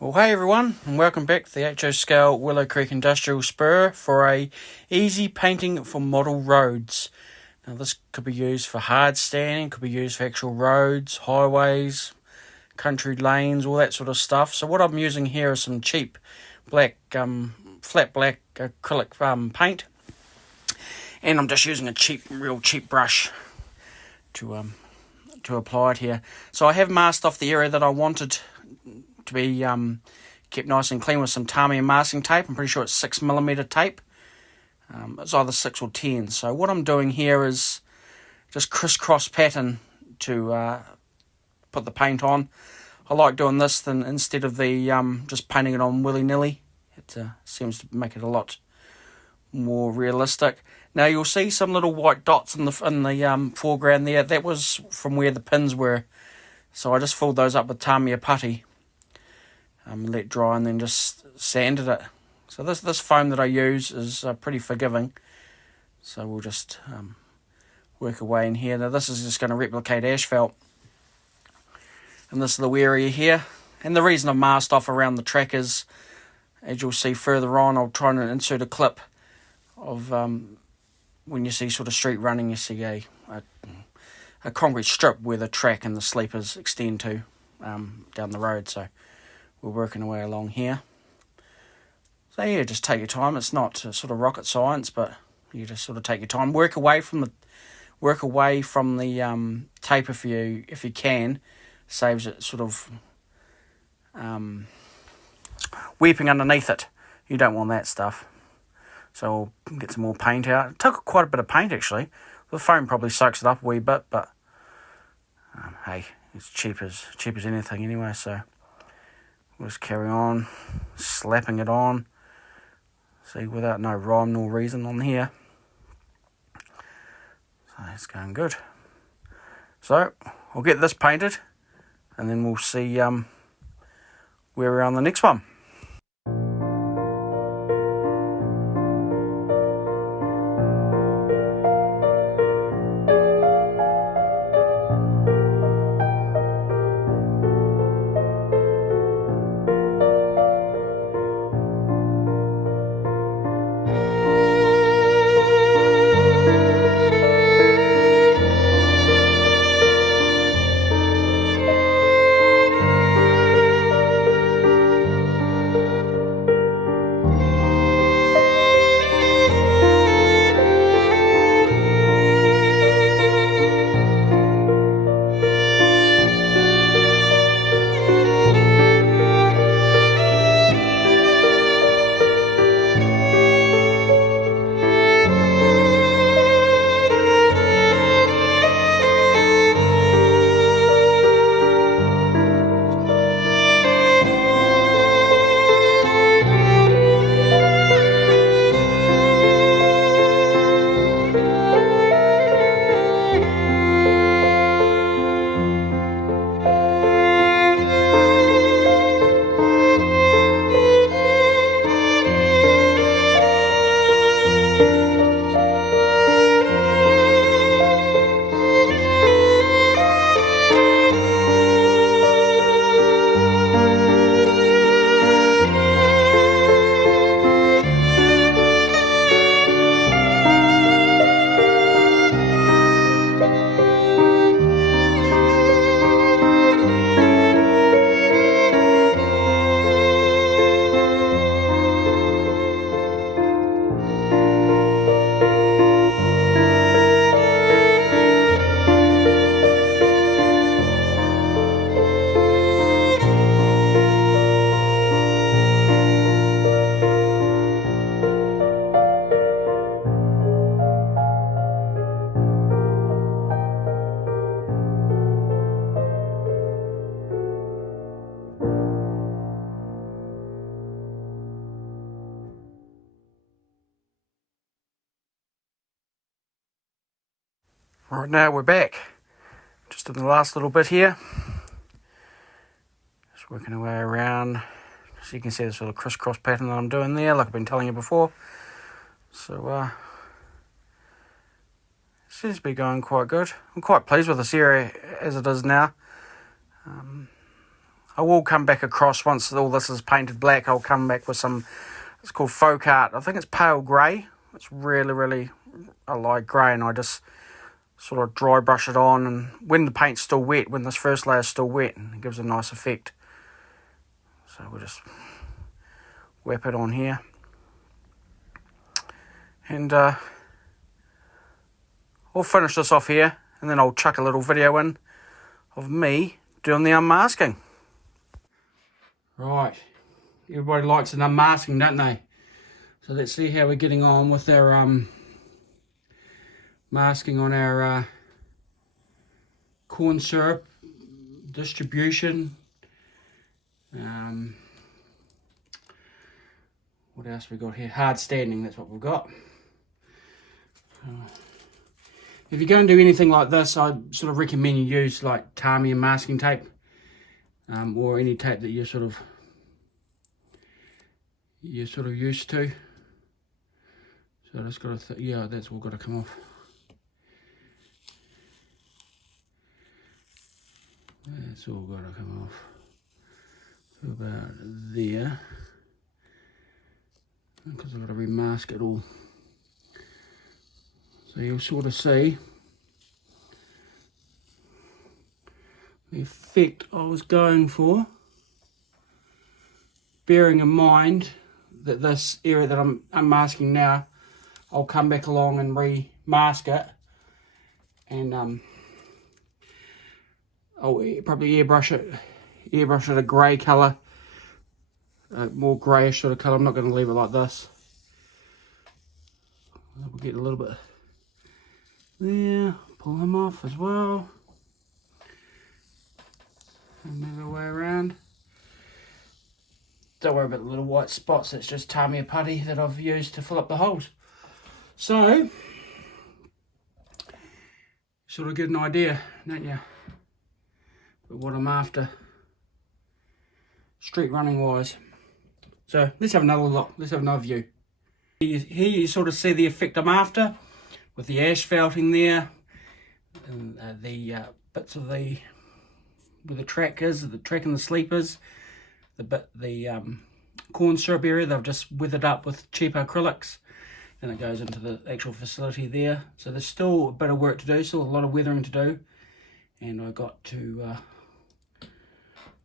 Well, hey everyone, and welcome back to the HO Scale Willow Creek Industrial Spur for a easy painting for model roads. Now this could be used for hard standing, could be used for actual roads, highways, country lanes, all that sort of stuff. So what I'm using here is some cheap black, flat black acrylic paint, and I'm just using a real cheap brush to apply it here. So I have masked off the area that I wanted to be kept nice and clean with some Tamiya masking tape. I'm pretty sure it's 6mm tape. It's either 6 or 10. So what I'm doing here is just crisscross pattern to put the paint on. I like doing this than instead of the just painting it on willy-nilly. It seems to make it a lot more realistic. Now you'll see some little white dots in the foreground there. That was from where the pins were. So I just filled those up with Tamiya putty. Let dry and then just sanded it. So this foam that I use is pretty forgiving. So we'll just work away in here. Now this is just going to replicate asphalt. And this little area here. And the reason I've masked off around the track is, as you'll see further on, I'll try and insert a clip of when you see sort of street running, you see a concrete strip where the track and the sleepers extend to down the road. So we're working our way along here. So yeah, just take your time. It's not sort of rocket science, but you just sort of take your time. Work away from the tape if you can. Saves it sort of weeping underneath it. You don't want that stuff. So we'll get some more paint out. It took quite a bit of paint actually. The foam probably soaks it up a wee bit, but hey, it's cheap as anything anyway. So we'll just carry on slapping it on. See, without no rhyme nor reason on here. So it's going good. So we'll get this painted, and then we'll see where we're on the next one. Right, now we're back. Just in the last little bit here. Just working our way around. So you can see the sort of crisscross pattern that I'm doing there, like I've been telling you before. So, seems to be going quite good. I'm quite pleased with this area as it is now. I will come back across, once all this is painted black, I'll come back with some, it's called folk art. I think it's pale grey. It's really a light grey, and I just sort of dry brush it on, and when the paint's still wet, when this first layer's still wet, it gives a nice effect. So we'll just whap it on here. And I'll finish this off here, and then I'll chuck a little video in of me doing the unmasking. Right, everybody likes an unmasking, don't they? So let's see how we're getting on with our masking on our corn syrup distribution. What else we got here? Hard standing, that's what we've got. If you're going to do anything like this, I sort of recommend you use like Tamiya masking tape, or any tape that you're sort of used to. So I just got to, yeah, that's all got to come off. That's all got to come off. So about there, because I've got to remask it all. So you'll sort of see the effect I was going for, bearing in mind that this area that I'm unmasking now, I'll come back along and re-mask it, and I'll probably airbrush it a grey colour, more greyish sort of colour. I'm not going to leave it like this. We'll get a little bit there, pull him off as well, and move our way around. Don't worry about the little white spots, it's just Tamiya putty that I've used to fill up the holes. So, sort of get an idea, don't you, of what I'm after, street running wise. So, let's have another look, let's have another view. Here you sort of see the effect I'm after, with the asphalting there, and the bits of where the track is, the track and the sleepers, the corn syrup area, they've just weathered up with cheap acrylics, and it goes into the actual facility there. So there's still a bit of work to do, still a lot of weathering to do, and I got to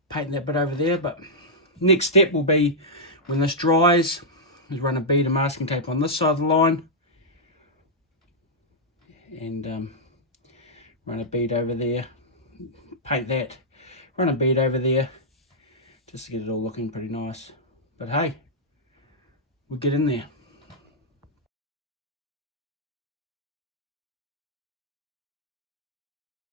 paint that bit over there. But next step will be, when this dries, is run a bead of masking tape on this side of the line, and run a bead over there, paint that, run a bead over there, just to get it all looking pretty nice. But hey, we'll get in there.